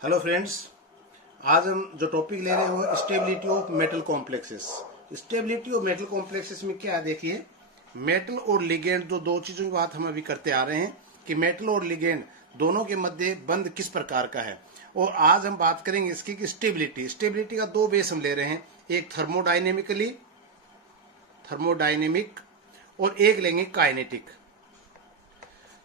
Hello friends, आज हम जो टॉपिक ले रहे हैं वो stability of metal complexes. Stability of metal complexes में क्या है, देखिए मेटल और लिगेंड जो दो चीजों की बात हम अभी करते आ रहे हैं कि मेटल और लिगेंड दोनों के मध्य बंध किस प्रकार का है। और आज हम बात करेंगे इसकी कि स्टेबिलिटी का दो बेस हम ले रहे हैं, एक थर्मोडाइनेमिक और एक लेंगे काइनेटिक।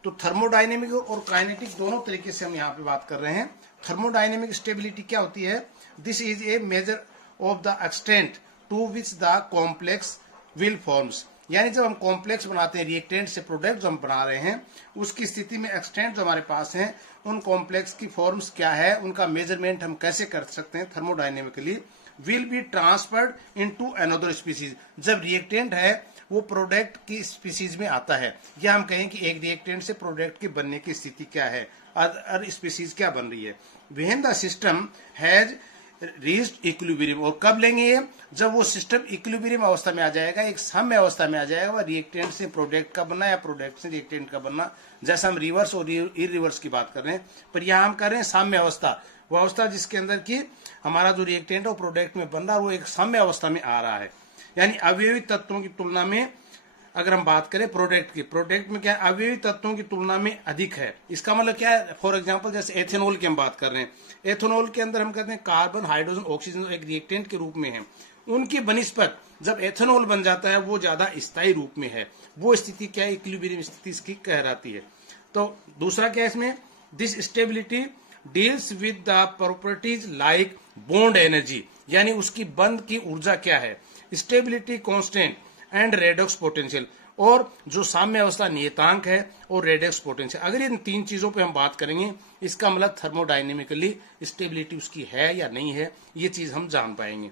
तो थर्मोडाइनेमिक और काइनेटिक दोनों तरीके से हम यहाँ पे बात कर रहे हैं। थर्मोडाइनेमिक स्टेबिलिटी क्या होती है? This is a measure of the extent to which the complex will forms. यानी जब हम कॉम्प्लेक्स बनाते हैं, रिएक्टेंट से प्रोडक्ट जो हम बना रहे हैं, उसकी स्थिति में एक्सटेंट जो हमारे पास है, उन कॉम्प्लेक्स की फॉर्म्स क्या है, उनका मेजरमेंट हम कैसे कर सकते हैं thermodynamically. Will be transferred into another species. जब रिएक्टेंट है वो प्रोडक्ट की स्पीसीज में आता है, या हम कहें कि एक रिएक्टेंट से प्रोडक्ट के बनने की स्थिति क्या है, अदर स्पीसीज क्या बन रही है। When the system has reached equilibrium. और कब लेंगे ये? जब वो सिस्टम इक्विलिब्रियम अवस्था में आ जाएगा, एक साम्य अवस्था में आ जाएगा, वह रिएक्टेंट से प्रोडक्ट का बनना या प्रोडक्ट से रिएक्टेंट का बनना। जैसा हम रिवर्स और इरिवर्स की बात कर रहे हैं, पर यहाँ हम कर रहे हैं साम्य अवस्था, वो अवस्था जिसके अंदर की हमारा जो रिएक्टेंट है वो प्रोडक्ट में बन रहा है, वो एक साम्य अवस्था में आ रहा है। यानी अवयवी तत्वों की तुलना में अगर हम बात करें प्रोडक्ट में क्या है, अवयवी तत्वों की तुलना में अधिक है। इसका मतलब क्या है? फॉर एग्जांपल जैसे एथेनॉल की हम बात कर रहे हैं, एथेनॉल के अंदर हम कहते हैं कार्बन, हाइड्रोजन, ऑक्सीजन एक रिएक्टेंट के रूप में है। उनकी बनिस्पत जब एथेनॉल बन जाता है वो ज्यादा स्थायी रूप में है। वो स्थिति क्या है? इक्विलिब्रियम स्थिति इसकी कहलाती है। तो दूसरा क्या है इसमें? This stability deals with the properties like bond energy. यानी उसकी बंध की ऊर्जा क्या है, stability constant and redox potential, और जो साम्य अवस्था नियतांक है और रेडॉक्स पोटेंशियल। अगर इन तीन चीजों पे हम बात करेंगे, इसका मतलब थर्मोडाइनेमिकली स्टेबिलिटी उसकी है या नहीं है, ये चीज हम जान पाएंगे।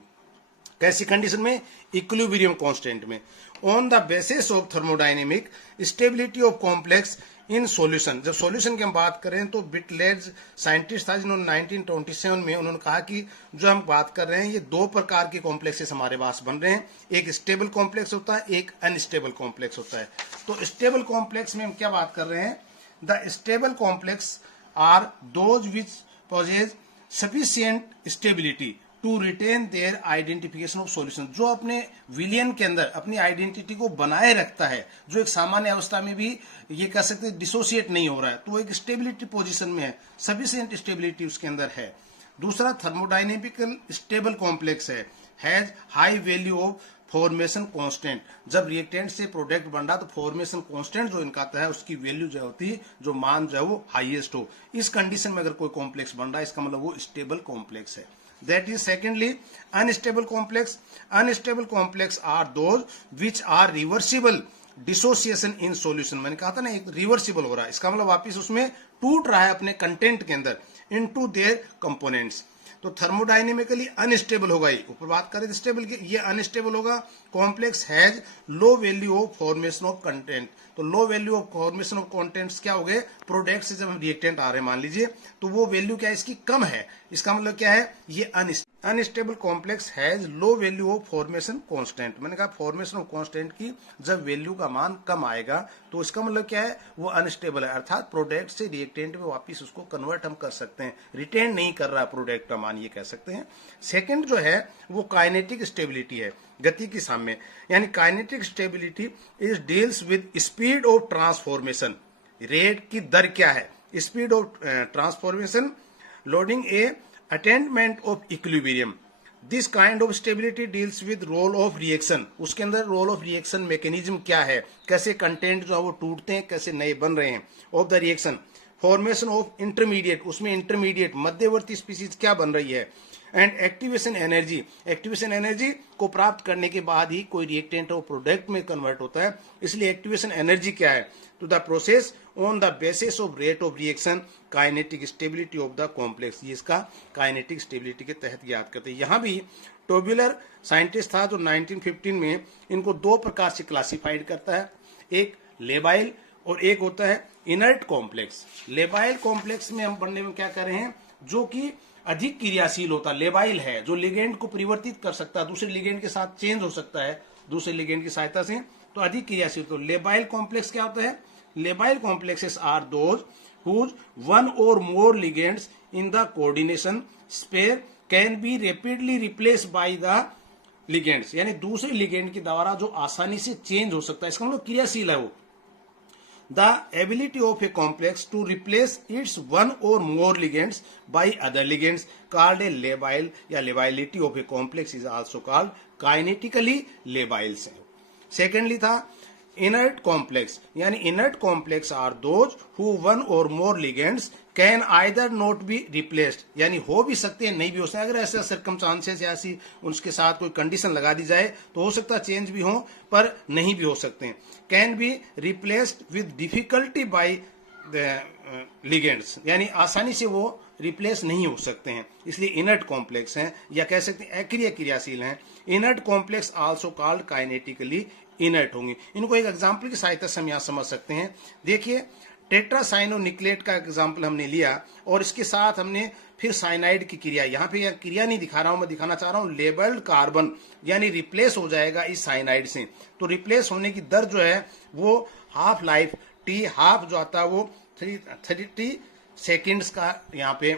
कैसी कंडीशन में? इक्विलिब्रियम कांस्टेंट में। On the basis of thermodynamic stability of complex in solution. जब सॉल्यूशन की हम बात करें तो बिटलेज साइंटिस्ट था जिन्होंने 1927 में उन्होंने कहा कि जो हम बात कर रहे हैं ये दो प्रकार के कॉम्प्लेक्सेस हमारे पास बन रहे हैं, एक स्टेबल कॉम्प्लेक्स होता है, एक अनस्टेबल कॉम्प्लेक्स होता है। तो स्टेबल कॉम्प्लेक्स में हम क्या बात कर रहे हैं? The stable complex are those which possess sufficient stability to retain their identification of solution. जो अपने विलियन के अंदर अपनी आइडेंटिटी को बनाए रखता है, जो एक सामान्य अवस्था में भी ये कह सकते हैं डिसोसिएट नहीं हो रहा है, तो वो एक स्टेबिलिटी पोजीशन में है, सफिशिएंट स्टेबिलिटी उसके अंदर है। दूसरा thermodynamical stable complex has high value of formation constant. जब रिएक्टेंट से प्रोडक्ट बन रहा तो फॉर्मेशन कांस्टेंट जो इनका आता है उसकी वैल्यू जो होती है, जो मान जो है वो हाईएस्ट हो। इस कंडीशन में अगर कोई कॉम्प्लेक्स बन रहा है, इसका मतलब वो स्टेबल कॉम्प्लेक्स है। That is secondly unstable complex. Unstable complex are those which are reversible dissociation in solution. मैंने कहा था ना, एक रिवर्सिबल हो रहा है, इसका मतलब वापिस उसमें टूट रहा है अपने कंटेंट के अंदर इनटू देयर कंपोनेंट्स। तो थर्मोडाइनेमिकली अनस्टेबल होगा, ये ऊपर बात करें स्टेबल की, ये अनस्टेबल होगा। Complex has low value of formation of content. तो low value of formation of contents क्या हो गए? प्रोडक्ट से जब हम रिएक्टेंट आ रहे हैं मान लीजिए, तो वो वैल्यू क्या है इसकी? कम है। इसका मतलब क्या है? ये unstable complex has low value of formation constant. मैंने कहा फॉर्मेशन ऑफ कांस्टेंट की जब वैल्यू का मान कम आएगा तो इसका मतलब क्या है? वो अनस्टेबल है, अर्थात प्रोडक्ट से रिएक्टेंट में वापिस उसको कन्वर्ट हम कर सकते हैं, रिटेन नहीं कर रहा प्रोडक्ट का मान, ये कह सकते हैं। सेकेंड जो है वो काइनेटिक स्टेबिलिटी है, गति की साम्य। यानी kinetic stability is deals with speed of transformation. Rate की दर क्या है? Speed of transformation loading a attainment of equilibrium. This kind of stability deals with role of reaction. उसके अंदर रोल ऑफ रिएक्शन मैकेनिज्म क्या है, कैसे कंटेंट जो है वो टूटते हैं, कैसे नए बन रहे हैं। Of the reaction formation of intermediate, उसमें इंटरमीडिएट मध्यवर्ती स्पीसीज क्या बन रही है। And activation energy, activation energy को प्राप्त करने के बाद ही कोई रिएक्टेंट और प्रोडक्ट में कन्वर्ट होता है, इसलिए एक्टिवेशन एनर्जी क्या है? To the process on the basis of rate of reaction kinetic stability of the complex. ये इसका काइनेटिक स्टेबिलिटी के तहत याद करते हैं। यहाँ भी टोब्यूलर साइंटिस्ट था जो 1915 में इनको दो प्रकार से क्लासिफाइड करता है, एक लेबाइल और एक होता है इनर्ट कॉम्प्लेक्स। लेबाइल कॉम्प्लेक्स में हम पढ़ने में क्या कर रहे हैं? जो कि अधिक क्रियाशील होता, लेबाइल है, जो लिगेंड को परिवर्तित कर सकता है, दूसरे लिगेंड के साथ चेंज हो सकता है दूसरे लिगेंड की सहायता से, तो अधिक क्रियाशील। तो लेबाइल कॉम्प्लेक्स क्या होता है? Labile complexes are those whose one or more ligands in the coordination pair can be rapidly replaced by the ligands, यानी दूसरे लिगेंड के द्वारा जो आसानी से चेंज हो सकता है, इसका मतलब क्रियाशील है वो। The ability of a complex to replace its one or more ligands by other ligands called a labile या lability of a complex is also called kinetically labile cell. Secondly था inert complex, यानी inert complex are those who one or more ligands can either not be replaced, यानी हो भी सकते हैं नहीं भी हो सकते। अगर ऐसा सर्कमस्टांसेस या ऐसी उसके साथ कोई कंडीशन लगा दी जाए तो हो सकता है चेंज भी हो पर नहीं भी हो सकते हैं। Can be replaced with difficulty by the ligands, यानी आसानी से वो रिप्लेस नहीं हो सकते हैं, इसलिए इनर्ट कॉम्प्लेक्स हैं या कह सकते हैं अक्रिय क्रियाशील हैं। Inert complex also called kinetically inert होंगे। इनको एक एग्जाम्पल की सहायता से हम यहाँ समझ सकते हैं। देखिए टेट्रासाइनोनिक्लेट का एग्जाम्पल हमने लिया और इसके साथ हमने फिर साइनाइड की क्रिया, यहाँ पे क्रिया नहीं दिखा रहा हूं, मैं दिखाना चाह रहा हूं लेबल्ड कार्बन यानी रिप्लेस हो जाएगा इस साइनाइड से। तो रिप्लेस होने की दर जो है वो हाफ लाइफ टी, हाफ जो आता है वो 30 सेकेंड्स का यहाँ पे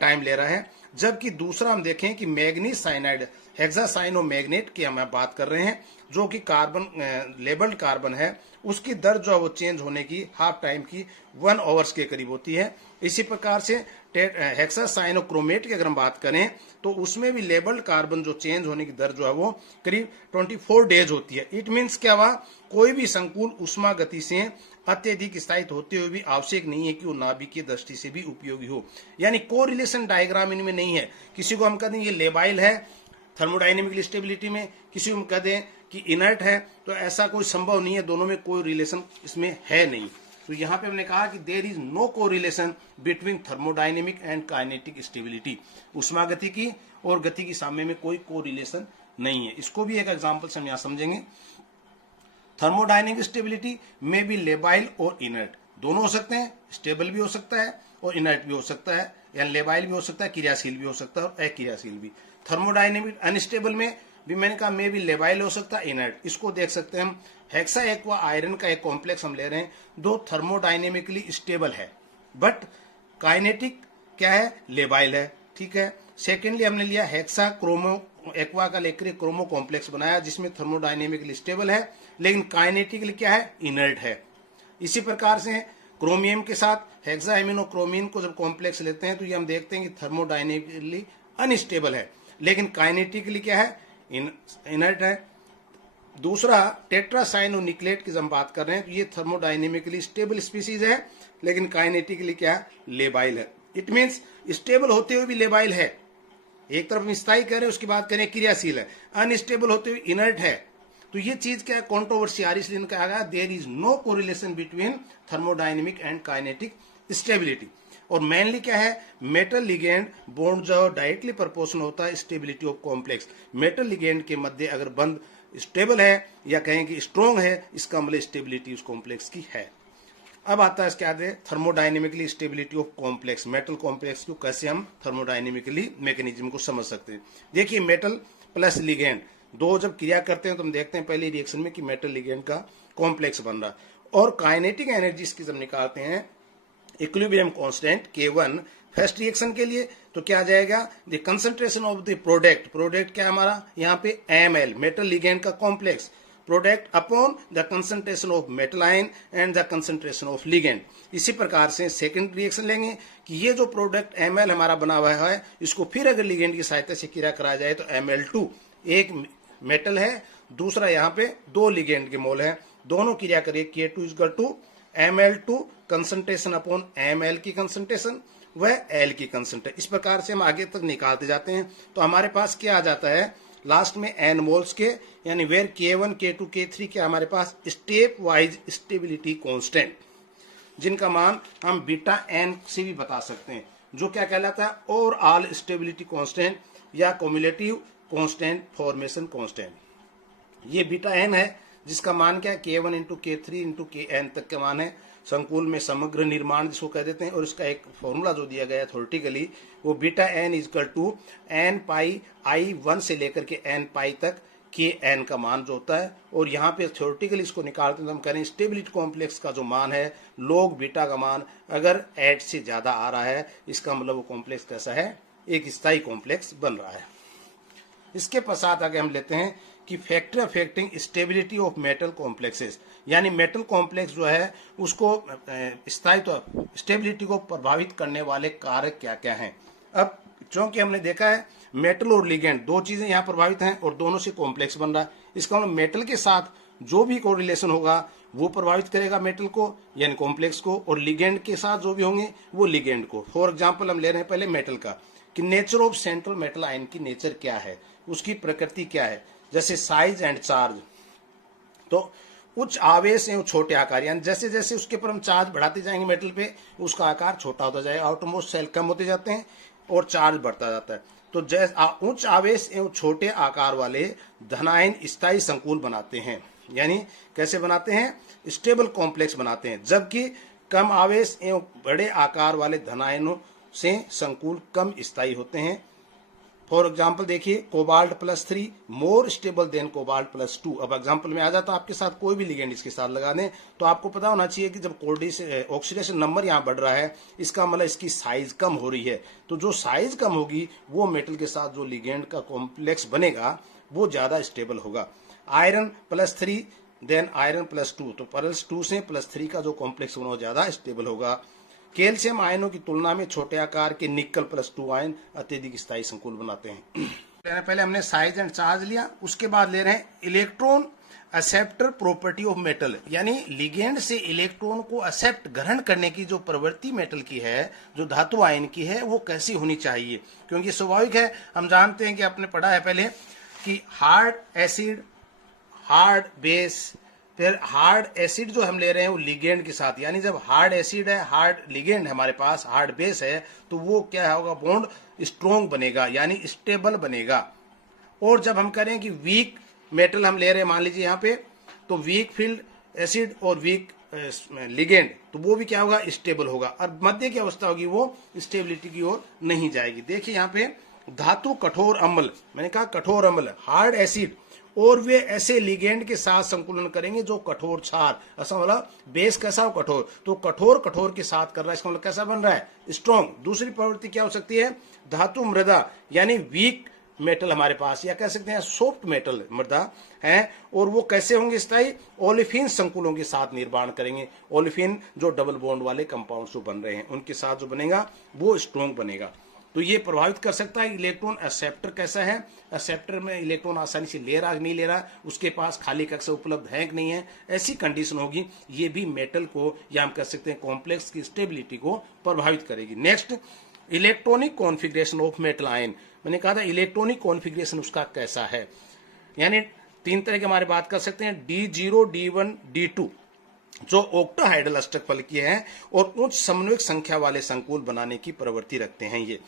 टाइम ले रहा है। जबकि दूसरा हम देखें कि मैग्नीज साइनाइड हेक्सासाइनोमैग्नेट की हम बात कर रहे हैं जो कि कार्बन लेबल्ड कार्बन है, उसकी दर जो है वो चेंज होने की हाफ टाइम की 1 आवर्स के करीब होती है। इसी प्रकार से हेक्सासाइनोक्रोमेट की अगर हम बात करें तो उसमें भी लेबल्ड कार्बन जो चेंज होने की दर जो है वो करीब 24 डेज होती है। इट मीन्स क्या हुआ, कोई भी संकुल उष्मा गति से अत्यधिक स्थायित्व होते हुए भी आवश्यक नहीं है कि वो नाभिकीय दृष्टि से भी उपयोगी हो, यानी को रिलेशन डायग्राम इनमें नहीं है। किसी को हम कह दें ये लेबाइल है थर्मोडाइनेमिकल स्टेबिलिटी में, किसी को हम कह दें कि इनर्ट है, तो ऐसा कोई संभव नहीं है, दोनों में कोई रिलेशन इसमें है नहीं। तो यहाँ पे हमने कहा कि there is no correlation between thermodynamic and kinetic stability, उष्मा गति की और गति की साम्य में कोई कोरिलेशन नहीं है। इसको भी एक एग्जांपल से हम यहाँ समझेंगे। थर्मोडाइनेमिक स्टेबिलिटी में भी लेबाइल और इनर्ट दोनों हो सकते हैं, स्टेबल भी हो सकता है और इनर्ट भी हो सकता है, या लेबाइल भी हो सकता है, क्रियाशील भी हो सकता है और अक्रियाशील भी। थर्मोडाइनेमिक अनस्टेबल में भी मैंने कहा में भी लेबाइल हो सकता है, इनर्ट। इसको देख सकते हैं हम, हेक्सा एक्वा आयरन का एक कॉम्प्लेक्स हम ले रहे हैं दो थर्मोडाइनेमिकली स्टेबल है बट काइनेटिक क्या है, लेबाइल है, ठीक है। सेकेंडली हमने लिया हेक्सा क्रोमो एक्वा का लेकर क्रोमो कॉम्प्लेक्स बनाया जिसमें थर्मोडाइनेमिकली स्टेबल है लेकिन काइनेटिकली क्या है, इनर्ट है। इसी प्रकार से क्रोमियम के साथ हेक्सा एमिनोक्रोमीन को जब कॉम्प्लेक्स लेते हैं तो ये हम देखते हैं कि थर्मोडाइनेमिकली अनस्टेबल है लेकिन काइनेटिकली क्या है, इनर्ट है। दूसरा टेट्रासाइनोनिक्लेट की जब हम बात कर रहे हैं तो ये थर्मोडाइनेमिकली स्टेबल स्पीसीज है लेकिन काइनेटिकली क्या है, लेबाइल है। इट मीन्स स्टेबल होते हुए भी लेबाइल है, एक तरफ स्थायी कह रहे हैं उसकी बात करें क्रियाशील है, अनस्टेबल होते हुए इनर्ट है। तो ये चीज क्या है, कॉन्ट्रोवर्शियल, इसलिए इनका कहा गया there is no correlation between thermodynamic and kinetic stability. और मेनली क्या है, मेटल लिगेंड बॉन्ड जो डायरेक्टली प्रोपोर्शनल होता है stability of complex. Metal ligand के मध्य अगर बंद स्टेबल है या कहें कि स्ट्रॉन्ग है, इसका मतलब स्टेबिलिटी उस कॉम्प्लेक्स की है। अब आता है इसके आगे thermodynamically stability of complex, metal complex को कैसे हम थर्मोडाइनेमिकली मैकेनिज्म को समझ सकते हैं। देखिए मेटल प्लस लिगेंड दो जब क्रिया करते हैं तो हम देखते हैं पहले रिएक्शन में कि मेटल लिगेंड का कॉम्प्लेक्स बन रहा है और काइनेटिक एनर्जी इसकी जब निकालते हैं equilibrium constant K1 first reaction के लिए तो क्या आ जाएगा, the concentration of the product क्या है हमारा यहाँ पे Ml मेटल लिगेंड का complex product upon the concentration of metal ion and the concentration of ligand. इसी प्रकार से सेकंड रिएक्शन लेंगे कि ये जो प्रोडक्ट Ml हमारा बना हुआ है इसको फिर अगर लिगेंड की सहायता से क्रिया कराया जाए तो Ml2 एक मेटल है, दूसरा यहाँ पे दो लिगेंड के मोल है, दोनों क्रिया करिए K2 equal to Ml2 concentration upon Ml की कंसंट्रेशन वह L की कंसंट्रेशन। इस प्रकार से हम आगे तक निकालते जाते हैं तो हमारे पास क्या आ जाता है लास्ट में n मोल्स के, यानी वेर K1 K2 K3 के हमारे पास स्टेप वाइज स्टेबिलिटी कांस्टेंट जिनका मान हम बीटा n से भी बता सकते हैं, जो क्या कहलाता है ओवरऑल स्टेबिलिटी कांस्टेंट या क्युमुलेटिव कांस्टेंट फॉर्मेशन कांस्टेंट। ये बीटा n है जिसका मान क्या है K1 into K3 into Kn तक का मान है, संकुल में समग्र निर्माण जिसको कह देते हैं। और इसका एक फॉर्मूला जो दिया गया है थ्योरेटिकली वो beta n equal to n pi i 1 से लेकर के n पाई तक के एन का मान जो होता है, और यहाँ पे थ्योरेटिकली इसको निकालते हैं तो हम कह रहे हैं स्टेबिलिटी कॉम्प्लेक्स का जो मान है log बीटा का मान अगर 8 से ज्यादा आ रहा है, इसका मतलब वो कॉम्प्लेक्स कैसा है, एक स्थायी कॉम्प्लेक्स बन रहा है। इसके पश्चात आगे हम लेते हैं कि factor affecting stability of metal complexes, यानी मेटल कॉम्प्लेक्स जो है उसको स्थायित्व स्टेबिलिटी को प्रभावित करने वाले कारक क्या क्या हैं। अब चूंकि हमने देखा है मेटल और लिगेंड दो चीजें यहाँ प्रभावित हैं और दोनों से कॉम्प्लेक्स बन रहा है, इसका मतलब मेटल के साथ जो भी कोरिलेशन होगा वो प्रभावित करेगा मेटल को यानी कॉम्प्लेक्स को, और लिगेंड के साथ जो भी होंगे वो लिगेंड को। फॉर एग्जाम्पल हम ले रहे हैं पहले मेटल का कि nature of central metal ion की नेचर क्या है, उसकी प्रकृति क्या है, जैसे साइज एंड चार्ज। तो उच्च आवेश एवं छोटे आकार, यानी जैसे जैसे उसके पर हम चार्ज बढ़ाते जाएंगे मेटल पे उसका आकार छोटा होता जाएगा, आउटरमोस्ट सेल कम होते जाते हैं और चार्ज बढ़ता जाता है। तो जैसे उच्च आवेश एवं छोटे आकार वाले धनायन स्थायी संकुल बनाते हैं, यानी कैसे बनाते हैं, स्टेबल कॉम्प्लेक्स बनाते हैं, जबकि कम आवेश एवं बड़े आकार वाले धनायनों से संकुल कम स्थायी होते हैं। फॉर एग्जाम्पल देखिए cobalt +3 more stable then cobalt +2। अब एग्जाम्पल में आ जाता है आपके साथ कोई भी लिगेंड इसके साथ लगा दें तो आपको पता होना चाहिए कि जब ऑक्सीडेशन नंबर यहाँ बढ़ रहा है इसका मतलब इसकी साइज कम हो रही है, तो जो साइज कम होगी वो मेटल के साथ जो लिगेंड का कॉम्प्लेक्स बनेगा वो ज्यादा स्टेबल होगा। आयरन +3 देन आयरन +2, तो +2 से +3 का जो कॉम्प्लेक्स होगा वो ज्यादा स्टेबल होगा। कैल्शियम आयनों की तुलना में छोटे आकार के निकल +2 आयन अत्यधिक स्थायी संकुल बनाते हैं। पहले हमने साइज एंड चार्ज लिया, उसके बाद ले रहे हैं electron acceptor property of metal, यानी लिगेंड से इलेक्ट्रॉन को एक्सेप्ट ग्रहण करने की जो प्रवृत्ति मेटल की है, जो धातु आयन की है, वो कैसी होनी चाहिए। क्योंकि स्वाभाविक है, हम जानते हैं कि आपने पढ़ा है पहले कि हार्ड एसिड, हार्ड बेस, फिर हार्ड एसिड जो हम ले रहे हैं वो लिगेंड के साथ, यानी जब हार्ड एसिड है, हार्ड लिगेंड है हमारे पास, हार्ड बेस है, तो वो क्या होगा, बॉन्ड स्ट्रॉन्ग बनेगा यानी स्टेबल बनेगा। और जब हम करें कि वीक मेटल हम ले रहे हैं, मान लीजिए यहाँ पे, तो वीक फील्ड एसिड और वीक लिगेंड, तो वो भी क्या होगा, स्टेबल होगा, और मध्य की अवस्था होगी वो स्टेबिलिटी की ओर नहीं जाएगी। देखिए यहाँ पे धातु कठोर अम्ल, मैंने कहा कठोर अम्ल, हार्ड एसिड, और वे ऐसे लिगेंड के साथ संकुलन करेंगे जो कठोर क्षार, ऐसा मतलब बेस कैसा हो, कठोर, तो कठोर कठोर के साथ कर रहा है, इसका मतलब कैसा बन रहा है, स्ट्रॉन्ग। दूसरी प्रवृत्ति क्या हो सकती है, धातु मृदा, यानी वीक मेटल हमारे पास, या कह सकते हैं सॉफ्ट मेटल मृदा है, और वो कैसे होंगे स्थायी, ओलिफिन संकुलों के साथ निर्माण करेंगे। ओलिफिन जो डबल बॉन्ड वाले कंपाउंड जो बन रहे हैं उनके साथ जो बनेगा वो स्ट्रॉन्ग बनेगा। तो ये प्रभावित कर सकता है। इलेक्ट्रॉन एक्सेप्टर कैसा है, एक्सेप्टर में इलेक्ट्रॉन आसानी से ले रहा है नहीं ले रहा, उसके पास खाली कक्षा उपलब्ध है कि नहीं है, ऐसी कंडीशन होगी, ये भी मेटल को या हम कह सकते हैं कॉम्प्लेक्स की स्टेबिलिटी को प्रभावित करेगी। Next, electronic configuration of metal ion, मैंने कहा था इलेक्ट्रॉनिक कॉन्फिगरेशन उसका कैसा है, यानी तीन तरह के हमारे बात कर सकते हैं, D0, D1, D2 जो ऑक्टाहाइड्रल अष्टक फलकीय हैं और उच्च समन्वयक संख्या वाले संकुल बनाने की प्रवृत्ति रखते हैं ये।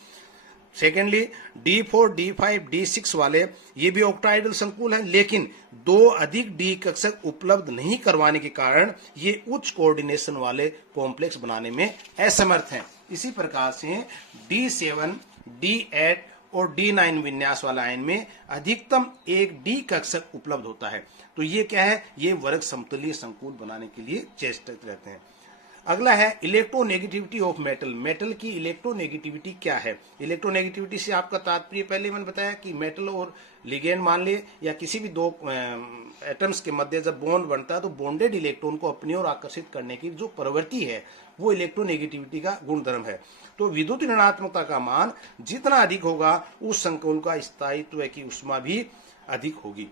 सेकेंडली D4, D5, D6 वाले ये भी ऑक्टाहाइड्रल संकुल हैं, लेकिन दो अधिक डी कक्षक उपलब्ध नहीं करवाने के कारण ये उच्च कोऑर्डिनेशन वाले कॉम्प्लेक्स बनाने में असमर्थ हैं। इसी प्रकार से D7, D8 और D9 विन्यास वाला आयन में अधिकतम एक डी कक्षक उपलब्ध होता है। तो ये क्या है, ये वर्ग समतुल्य संकुल बनाने के लिए चेष्टित रहते हैं। अगला है इलेक्ट्रोनेगेटिविटी ऑफ मेटल, मेटल की इलेक्ट्रोनेगेटिविटी क्या है। इलेक्ट्रोनेगेटिविटी से आपका तात्पर्य पहले मैंने बताया कि मेटल और लिगेंड मान ले या किसी भी दो एटम्स के मध्य जब बॉन्ड बनता है तो बॉन्डेड इलेक्ट्रॉन को अपनी ओर आकर्षित करने की जो प्रवृत्ति है वो इलेक्ट्रोनेगेटिविटी का गुणधर्म है। तो विद्युत ऋणात्मकता का मान जितना अधिक होगा उस संकुल का स्थायित्व की उष्मा भी अधिक होगी।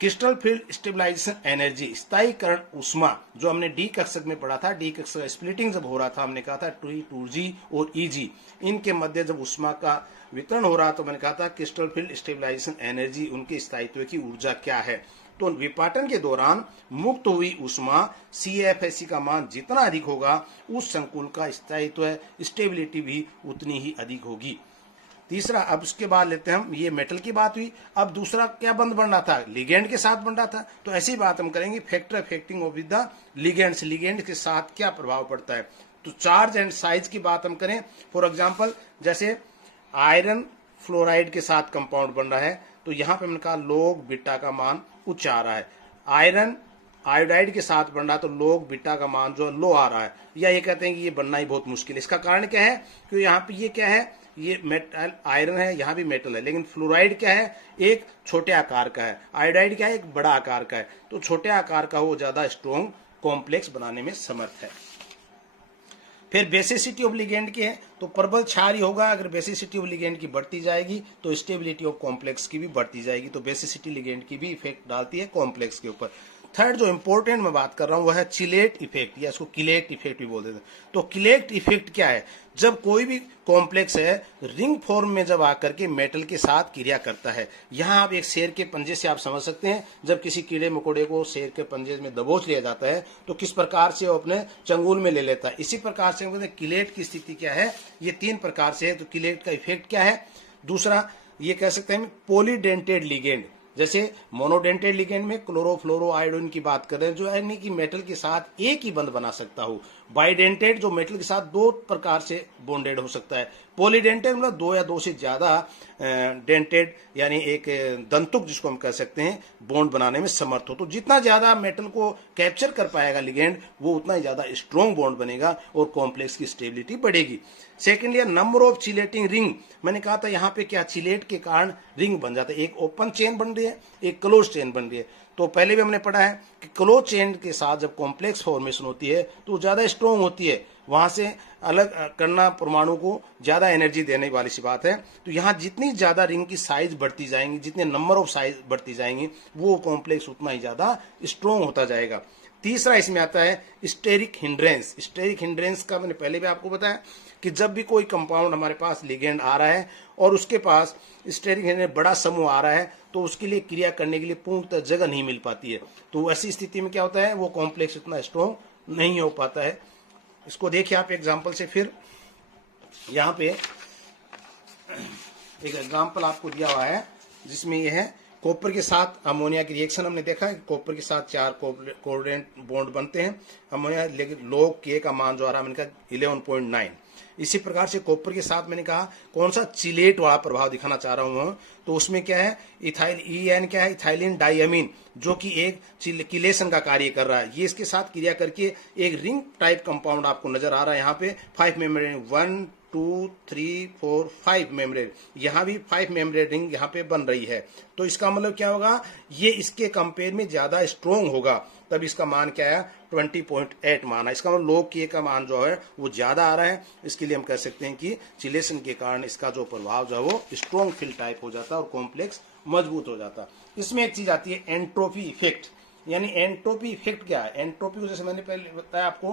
क्रिस्टल फील्ड स्टेबलाइजेशन एनर्जी, स्थायीकरण उष्मा, जो हमने डी कक्षक में पढ़ा था, डी कक्षक स्प्लिटिंग जब हो रहा था हमने कहा था 2G और EG, इनके मध्य जब उष्मा का वितरण हो रहा तो मैंने कहा था क्रिस्टल फील्ड स्टेबलाइजेशन एनर्जी, उनके स्थायित्व की ऊर्जा क्या है। तो विपाटन के दौरान मुक्त हुई उष्मा CFSE का मान जितना अधिक होगा उस संकुल का स्थायित्व स्टेबिलिटी भी उतनी ही अधिक होगी। तीसरा, अब उसके बाद लेते हैं हम, ये मेटल की बात हुई, अब दूसरा क्या बंध बन रहा था, लिगेंड के साथ बन रहा था। तो ऐसी बात हम करेंगे factor affecting of the ligands, ligand के साथ क्या प्रभाव पड़ता है। तो चार्ज एंड साइज की बात हम करें, फॉर एग्जांपल जैसे आयरन फ्लोराइड के साथ कंपाउंड बन रहा है तो यहाँ पे मैंने कहा log बीटा का मान उच्च आ रहा है। आयरन आयोडाइड के साथ बन रहा है तो log बीटा का मान जो लो आ रहा है, या ये कहते हैं कि ये बनना ही बहुत मुश्किल है। इसका कारण क्या है? क्योंकि यहाँ पे ये क्या है, ये मेटल आयरन है, यहाँ भी मेटल है, लेकिन फ्लोराइड क्या है, एक छोटे आकार का है, आयोडाइड क्या है, एक बड़ा आकार का है। तो छोटे आकार का वो ज्यादा स्ट्रॉन्ग कॉम्प्लेक्स बनाने में समर्थ है। फिर बेसिसिटी ऑफ लिगेंड की है, तो प्रबल क्षार ही होगा। अगर बेसिसिटी ऑफ लिगेंड की बढ़ती जाएगी तो स्टेबिलिटी ऑफ कॉम्प्लेक्स की भी बढ़ती जाएगी। तो बेसिसिटी लिगेंड की भी इफेक्ट डालती है कॉम्प्लेक्स के ऊपर। थर्ड जो इंपॉर्टेंट मैं बात कर रहा हूं वह है चिलेट इफेक्ट, या इसको किलेट इफेक्ट भी बोल देते हैं। तो किलेट इफेक्ट क्या है? जब कोई भी कॉम्प्लेक्स है रिंग फॉर्म में जब आकर के मेटल के साथ क्रिया करता है, यहां आप एक शेर के पंजे से आप समझ सकते हैं, जब किसी कीड़े मकोड़े को शेर के पंजे में दबोच लिया जाता है तो किस प्रकार से वो अपने चंगुल में ले लेता है। इसी प्रकार से किलेट की स्थिति क्या है, ये 3 प्रकार से है। तो किलेट का इफेक्ट क्या है? दूसरा ये कह सकते हैं पॉलीडेंटेड लिगेंड, जैसे मोनोडेंटेड लिगेंड में क्लोरोफ्लोरो आयोडीन की बात कर रहे हैं, जो यानी कि मेटल के साथ एक ही बंध बना सकता हो। बाइडेंटेड जो मेटल के साथ 2 प्रकार से बॉन्डेड हो सकता है। पॉलीडेंटेड मतलब 2 या 2 से ज्यादा डेंटेड यानी एक दंतुक जिसको हम कह सकते हैं बॉन्ड बनाने में समर्थ हो। तो जितना ज्यादा मेटल को कैप्चर कर पाएगा लिगेंड, वो उतना ही ज्यादा स्ट्रॉन्ग बॉन्ड बनेगा और कॉम्प्लेक्स की स्टेबिलिटी बढ़ेगी। Secondly number of chelating ring, मैंने कहा था यहाँ पे क्या चिलेट के कारण रिंग बन जाता है, एक ओपन चेन बन रही है, एक क्लोज चेन बन रही है। तो पहले भी हमने पढ़ा है कि क्लोज चेन के साथ जब कॉम्प्लेक्स फॉर्मेशन होती है तो ज्यादा स्ट्रॉन्ग होती है, वहां से अलग करना परमाणु को ज्यादा एनर्जी देने वाली सी बात है। तो यहाँ जितनी ज्यादा रिंग की साइज बढ़ती जाएंगी, जितने नंबर ऑफ साइज बढ़ती जाएंगी, वो कॉम्प्लेक्स उतना ही ज्यादा स्ट्रॉन्ग होता जाएगा। तीसरा इसमें आता है स्टेरिक हिंड्रेंस। स्टेरिक हिंड्रेंस का मैंने पहले भी आपको बताया कि जब भी कोई कंपाउंड हमारे पास लिगेंड आ रहा है और उसके पास स्टेरिक हिंड्रेंस बड़ा समूह आ रहा है, तो उसके लिए क्रिया करने के लिए पूर्णतः जगह नहीं मिल पाती है। तो ऐसी स्थिति में क्या होता है, वो कॉम्प्लेक्स इतना स्ट्रॉन्ग नहीं हो पाता है। इसको देखिए आप एग्जाम्पल से। फिर यहाँ पे एक एग्जाम्पल आपको दिया हुआ है जिसमें यह है कॉपर के साथ अमोनिया की रिएक्शन। हमने देखा है कॉपर के साथ 4 कोवलेंट बॉन्ड बनते हैं अमोनिया, लेकिन log K का मान जो आ रहा है मैंने कहा 11.9। इसी प्रकार से कॉपर के साथ मैंने कहा कौन सा चिलेट वाला प्रभाव दिखाना चाह रहा हूं, तो उसमें क्या है इथाइल EN क्या है, इथाइलिन डाइअमीन, जो कि एक किलेशन का कार्य कर रहा है। ये इसके साथ क्रिया करके एक रिंग टाइप कंपाउंड आपको नजर आ रहा है। यहाँ पे 5 मेम्ब्रेन 1 2 3 4 5 मेम्ब्रेन, यहाँ भी 5 मेम्ब्रेन रिंग यहाँ पे बन रही है। तो इसका मतलब क्या होगा, ये इसके कंपेयर में ज्यादा स्ट्रॉन्ग होगा, तब इसका मान क्या है 20.8 मान है। इसका मतलब log K का मान जो है वो ज्यादा आ रहा है। इसके लिए हम कह सकते हैं कि चिलेशन के कारण इसका जो प्रभाव जो है वो स्ट्रॉन्ग फिल टाइप हो जाता है और कॉम्प्लेक्स मजबूत हो जाता है। इसमें एक चीज आती है एंट्रोपी इफेक्ट। यानी एंट्रोपी इफेक्ट क्या है? एंट्रोपी को जैसे मैंने पहले बताया आपको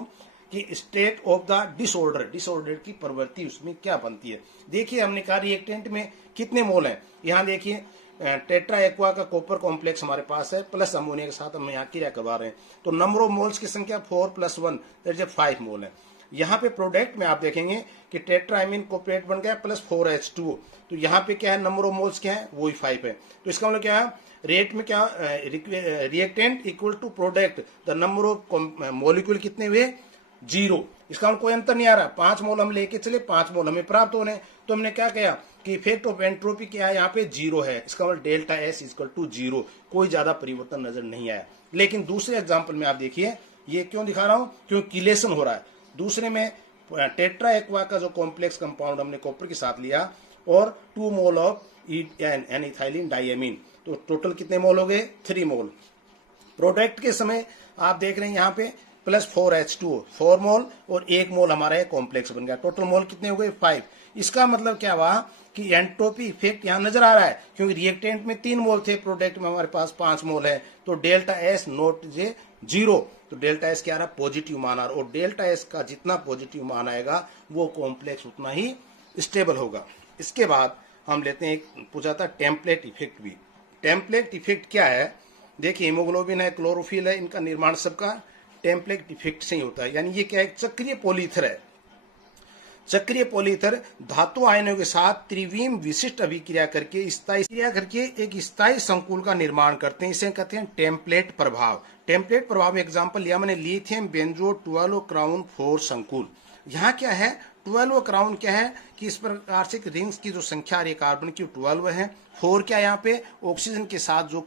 कि स्टेट ऑफ द डिसऑर्डर की प्रवृत्ति उसमें क्या बनती है। देखिए हमने कहा रिएक्टेंट में कितने मोल हैं, यहाँ देखिए टेट्रा एक्वा का कॉपर कॉम्प्लेक्स हमारे पास है प्लस अमोनिया के साथ हम यहाँ क्रिया करवा रहे हैं, तो नंबर ऑफ मोल्स की संख्या 4 + 1 दैट इज 5 मोल है। यहाँ पे प्रोडक्ट में आप देखेंगे कि टेट्रा अमीन कोऑपरेट बन गया प्लस 4H2O, तो यहाँ पे क्या है नंबर ऑफ मोल्स क्या है, वही 5 है। तो इसका मतलब क्या है, रेट में क्या reactant equal to product, the number of molecule कितने हुए 0। इसका कोई अंतर नहीं आ रहा, 5 मोल हम लेके चले 5 मोल हमें प्राप्त हो रहे हैं। तो हमने क्या किया कि इफेक्ट ऑफ एंट्रोपी क्या है, यहाँ पे 0 है। इसका मतलब डेल्टा S = 0, कोई ज्यादा परिवर्तन नजर नहीं आया। लेकिन दूसरे एग्जाम्पल में आप देखिए, ये क्यों दिखा रहा हूं, क्योंकि किलेशन हो रहा है। दूसरे में टेट्रा एक्वा का जो कॉम्प्लेक्स कंपाउंड हमने कॉपर के साथ लिया और 2 मोल ऑफ एन इथाइलिन डाइअमीन, तो टोटल कितने मोल हो गए 3 मोल। प्रोडक्ट के समय आप देख रहे हैं यहाँ पे प्लस 4H2O 4 मोल और 1 मोल हमारा कॉम्प्लेक्स बन गया, टोटल मोल कितने हो गए 5। इसका मतलब क्या हुआ कि एंट्रोपी इफेक्ट यहाँ नजर आ रहा है, क्योंकि रिएक्टेंट में 3 मोल थे, प्रोडक्ट में हमारे पास 5 मोल है, तो डेल्टा S नॉट जे 0, तो डेल्टा S क्या आ रहा है पॉजिटिव मान आ रहा है, और डेल्टा S का जितना पॉजिटिव मान आएगा वो कॉम्प्लेक्स उतना ही स्टेबल होगा। इसके बाद हम लेते हैं एक पूछा था टेम्पलेट इफेक्ट भी। टेम्पलेट इफेक्ट क्या है, देखिए हीमोग्लोबिन है, क्लोरोफिल है, इनका निर्माण सबका टेम्पलेट इफेक्ट से ही होता है। यानी ये क्या है, चक्रीय पॉलीथर है। चक्रीय पॉलीथर धातु आयनों के साथ त्रिविम विशिष्ट अभिक्रिया करके एक स्थायी संकुल का निर्माण करते हैं, इसे कहते हैं टेम्पलेट प्रभाव। टेम्पलेट प्रभाव में एग्जांपल लिया मैंने लिथियम बेंजो 12 क्राउन 4 संकुल। यहाँ क्या है 12 क्राउन क्या है कि इस प्रकार से रिंग्स की जो संख्या आ रही है कार्बन की 12 है। 4 क्या यहाँ पे ऑक्सीजन के साथ जो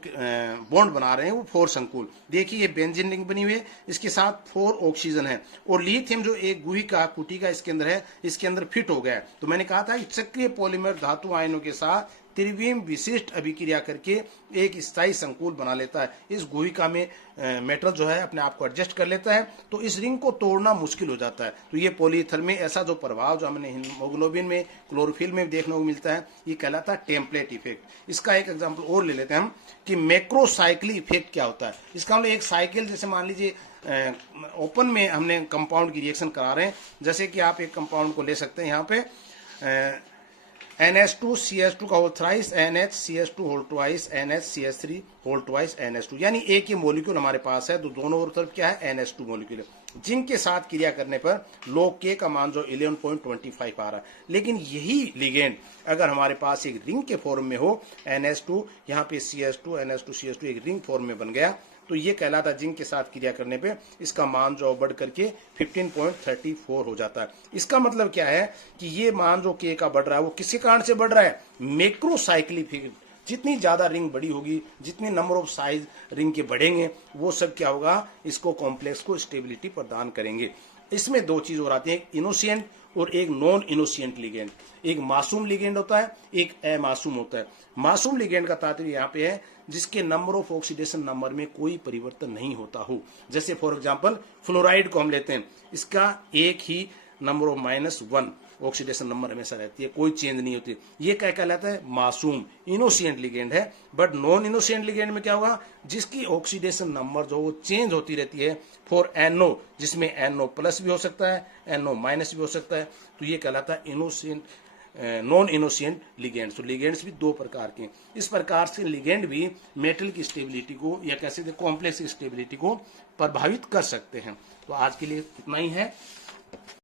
बॉन्ड बना रहे हैं वो 4 संकुल। देखिए ये बेंजीन रिंग बनी हुई है, इसके साथ 4 ऑक्सीजन है और लिथियम जो एक गुहिका कुटिका इसके अंदर है, इसके अंदर फिट हो गया है। तो मैंने कहा था कि सक्रिय पॉलीमर धातु आयनों के साथ त्रिविम विशिष्ट अभिक्रिया करके एक स्थायी संकुल बना लेता है। इस गुहिका में मेटल जो है अपने आप को एडजस्ट कर लेता है, तो इस रिंग को तोड़ना मुश्किल हो जाता है। तो ये पॉलीइथर में ऐसा जो प्रभाव जो हमने हीमोग्लोबिन में क्लोरोफिल में देखने को मिलता है, ये कहलाता है टेम्पलेट इफेक्ट। इसका एक एग्जांपल और ले लेते हैं हम कि मैक्रोसाइक्लिक इफेक्ट क्या होता है। इसका मतलब एक साइकिल, जैसे मान लीजिए ओपन में हमने कंपाउंड की रिएक्शन करा रहे हैं, जैसे कि आप एक कंपाउंड को ले सकते हैं यहाँ पे NH2CH2 का whole thrice NHCH2 whole twice NHCH3 whole twice NH2, यानी एक ही मॉलिक्यूल हमारे पास है, तो दोनों ओर तरफ क्या है NH2 मॉलिक्यूल है, जिनके साथ क्रिया करने पर log K का मान जो 11.25 आ रहा है। लेकिन यही लिगेंड अगर हमारे पास एक रिंग के फॉर्म में हो, NH2 यहाँ पे CH2 NH2CH2 एक रिंग फॉर्म में बन गया, तो ये कहलाता है जिंक के साथ क्रिया करने पे इसका मान जो बढ़ करके 15.34 हो जाता है। इसका मतलब क्या है कि ये मान जो K का बढ़ रहा है वो किसी कारण से बढ़ रहा है, मैक्रोसाइक्लिक। जितनी ज्यादा रिंग बड़ी होगी, जितने नंबर ऑफ साइज रिंग के बढ़ेंगे, वो सब क्या होगा, इसको कॉम्प्लेक्स को स्टेबिलिटी प्रदान करेंगे। इसमें दो चीज और आती है, एक इनोसिएंट और एक नॉन इनोसिएंट लिगेंड। एक मासूम लिगेंड होता है, एक अमासूम होता है। मासूम लिगेंड का तात्पर्य यहाँ पे है जिसके नंबर ऑफ ऑक्सीडेशन नंबर में कोई परिवर्तन नहीं होता हो। जैसे फॉर एग्जांपल फ्लोराइड को हम लेते हैं, इसका एक ही नंबर ऑफ -1 ऑक्सीडेशन नंबर हमेशा रहती है, कोई चेंज नहीं होती। ये क्या कहलाता है, मासूम इनोसिएंट लिगेंड है। बट नॉन इनोसिएंट लिगेंड में क्या होगा, जिसकी ऑक्सीडेशन नंबर जो वो चेंज होती रहती है फॉर NO, जिसमें NO प्लस भी हो सकता है, NO माइनस भी हो सकता है, तो ये कहलाता है इनोसिएंट नॉन इनोसिएंट लिगेंड्स। तो लिगेंड्स भी दो प्रकार के। इस प्रकार से लिगेंड भी मेटल की स्टेबिलिटी को या कैसे कॉम्प्लेक्स की स्टेबिलिटी को प्रभावित कर सकते हैं। तो आज के लिए इतना ही है।